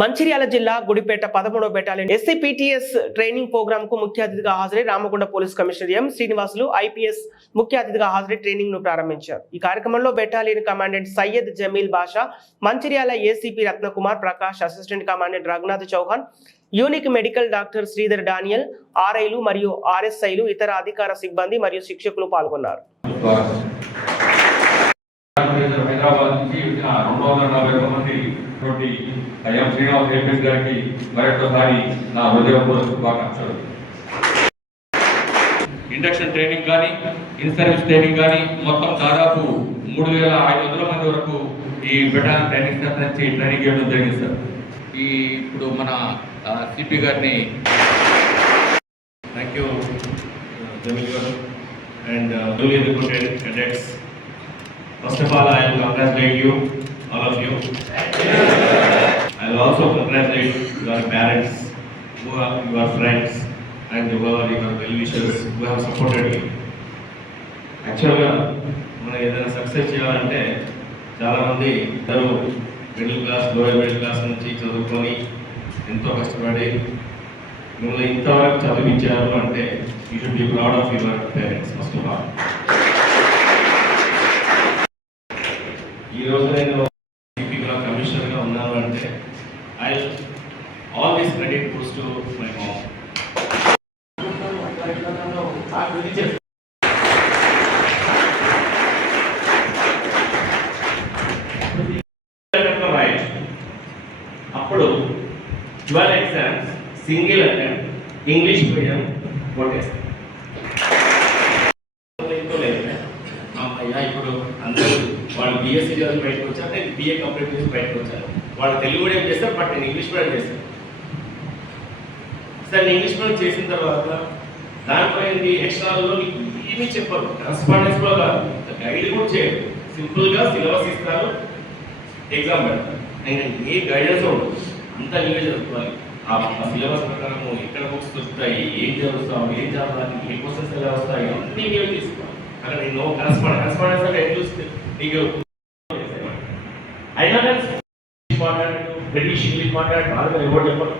మంచిర్యాల జిల్లా గుడిపేట పదమూడవ battalion ఎస్సీపీటీఎస్ training ప్రోగ్రామ్కు ముఖ్య అతిథిగా హాజరై Ramagunda police commissioner M Srinivasulu IPS ముఖ్య అతిథిగా హాజరై ట్రైనింగ్ను ప్రారంభించారు. ఈ కార్యక్రమంలో battalion commandant Syed Jameel Basha Mancherial ACP Ratnakumar Prakash assistant commandant Raghunath Chauhan unique medical doctor Sridhar Daniel ఆర్ఐలు మరియు ఆర్ఎస్ఐలు ఇతర అధికార సిబ్బంది మరియు శిక్షకులు పాల్గొన్నారు. హైదరాబాద్ నుంచి వచ్చిన రెండు వందల నలభై ఒక్క మంది తోటి ఎం శ్రీనివాస్ ఏపీఎస్ గారికి మరొకసారి నా హృదయపూర్వక శుభాకాంక్షలు. ఇండక్షన్ ట్రైనింగ్ కానీ ఇన్ సర్వీస్ ట్రైనింగ్ కానీ మొత్తం దాదాపు మూడు వేల ఐదు వందల మంది వరకు ఈ బెటాలియన్ ట్రైనింగ్ సెంటర్ నుంచి ట్రైనింగ్ ఇవ్వడం జరిగింది సార్. ఈ ఇప్పుడు మన సిపి గారిని thank you Jameel garu and uh, and cadets. First of all, I will congratulate you, all of you. I will also congratulate your parents, who are your friends, and who are your well-wishers, who have supported you. యాక్చువల్గా మనం ఏదైనా success చేయాలంటే చాలామంది ఇద్దరు middle class lower middle class నుంచి చదువుకొని ఎంతో కష్టపడి మిమ్మల్ని ఇంతవరకు చదివించారు అంటే you should be proud of your parents first of all ఈ రోజు నేను ఎంపీగా కమిషనర్గా ఉన్నాను అంటే I all this credit post to my mom అప్పుడు twelve exams single attempt English medium కొట్టేస్తాం అమ్మయ్యా ఇప్పుడు అందరూ వాళ్ళు బీఎస్సీ చదివి బయటకు వచ్చారు నేను బీఏ కంప్లీట్ చేసి బయటకు వచ్చాను. వాళ్ళు తెలుగు మీడియం చేస్తారు బట్ నేను ఇంగ్లీష్ మీడియం చేస్తాను. సరే నేను ఇంగ్లీష్ మీడియం చేసిన తర్వాత దానిపై ఏంటి ఎక్స్ట్రాలో నీకు ఏమీ చెప్పరు. కరస్పాండెన్స్లో కాదు. గైడ్ కూడా చేయరు. సింపుల్గా సిలబస్ ఇస్తారు. ఎగ్జామ్ పెడతారు. ఏ గైడెన్స్ ఉండదు. అంతా నీవే చదువుకోవాలి. ఆ సిలబస్ ప్రకారము ఎక్కడ బుక్స్ దొరుకుతాయి ఏం చదువుతాం ఏం చదవాలి ఏ క్వశ్చన్స్ ఎలా వస్తాయి అన్నీ నీవే తీసుకోవాలి. అక్కడ నేను కరస్పాండెన్స్ కరస్పాండెన్స్ అంటే ఎట్లా నీకు అయినా కానీ ఇంగ్లీష్ మాట్లాడు బ్రిటిష్ ఇంగ్లీష్ మాట్లాడే బాగా ఎవరు చెప్పరు?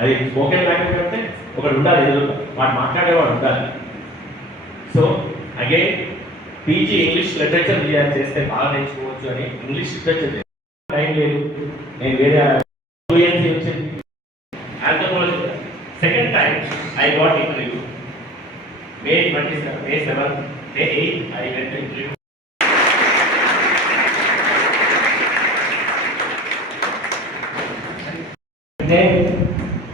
అది స్పోకెన్ లాంగ్వేజ్ అంటే ఒకడు ఉండాలి ఎదురు వాడు మాట్లాడేవాడు ఉండాలి. So again PG English literature చేస్తే బాగా నేర్చుకోవచ్చు అని ఇంగ్లీష్ లిటరేచర్ టైం లేదు. నేను వేరే ఫ్లూయెన్సీ వచ్చింది. Anthropology second time I got interview May twenty seven May seven May eight I get interview అంటే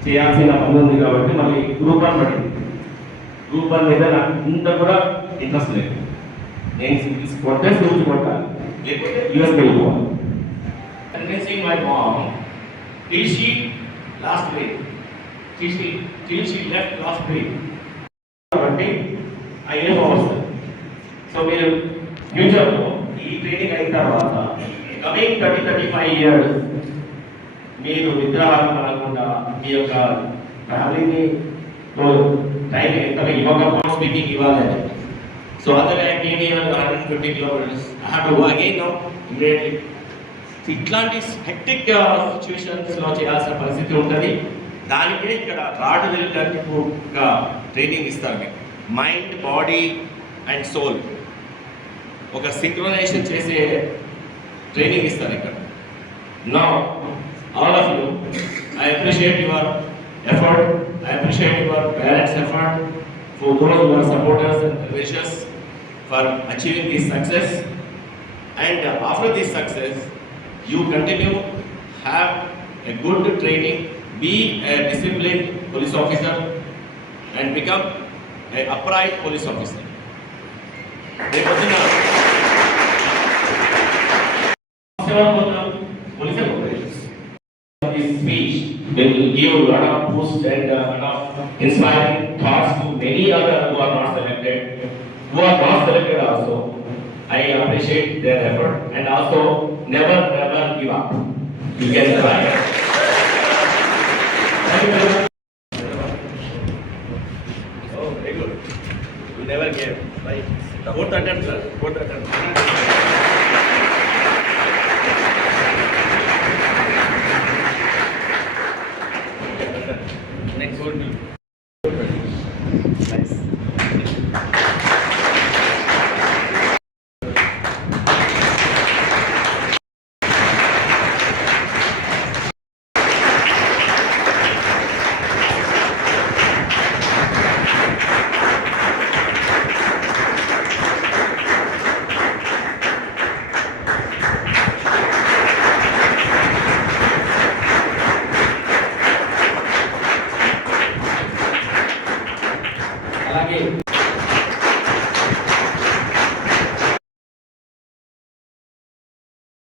చేయాల్సిన పని ఉంది కాబట్టి మళ్ళీ గ్రూప్ వన్ పడింది. గ్రూప్ వన్ మీద నాకు ఇంత కూడా ఇంట్రెస్ట్ లేదు. నేను కొట్టే స్కూల్స్ కొట్టాలి లేకపోతే యుఎస్ వెళ్ళిపోవాలి convincing my mom till she last week. Till she, till she left last week. కాబట్టి ఐఏఎస్ అవసరం సో మీరు ఫ్యూచర్లో ఈ ట్రైనింగ్ అయిన తర్వాత coming thirty thirty five years మీరు నిద్రాహారం పడకుండా మీ యొక్క ఫ్యామిలీని టైం ఎంత ఇవ్వకపోవడం స్పీకింగ్ ఇవ్వాలి so other activity hundred fifty kilometres I have to again immediately ఇట్లాంటి హెక్టిక్ సిచ్యువేషన్స్లో uh, చేయాల్సిన పరిస్థితి ఉంటుంది. దానికే ఇక్కడ రాడ్ వెళ్ళడానికి ఒక ట్రైనింగ్ ఇస్తారు మీకు. మైండ్ బాడీ అండ్ సోల్ ఒక సింక్రనైజేషన్ చేసే ట్రైనింగ్ ఇస్తారు ఇక్కడ. నా all of you I appreciate your effort I appreciate your parents effort for those your supporters and wishes for achieving this success and uh, after this success you continue have a good training be a disciplined police officer and become a upright police officer రేపొద్దున this speech will give a lot of boost and uh, lot of inspiring thoughts to many other who are not selected, who are not selected also. I appreciate their effort and also never, never give up. You can try. Thank you very much. Oh, very good. You never gave, right? Fourth attempt, sir. Fourth attempt.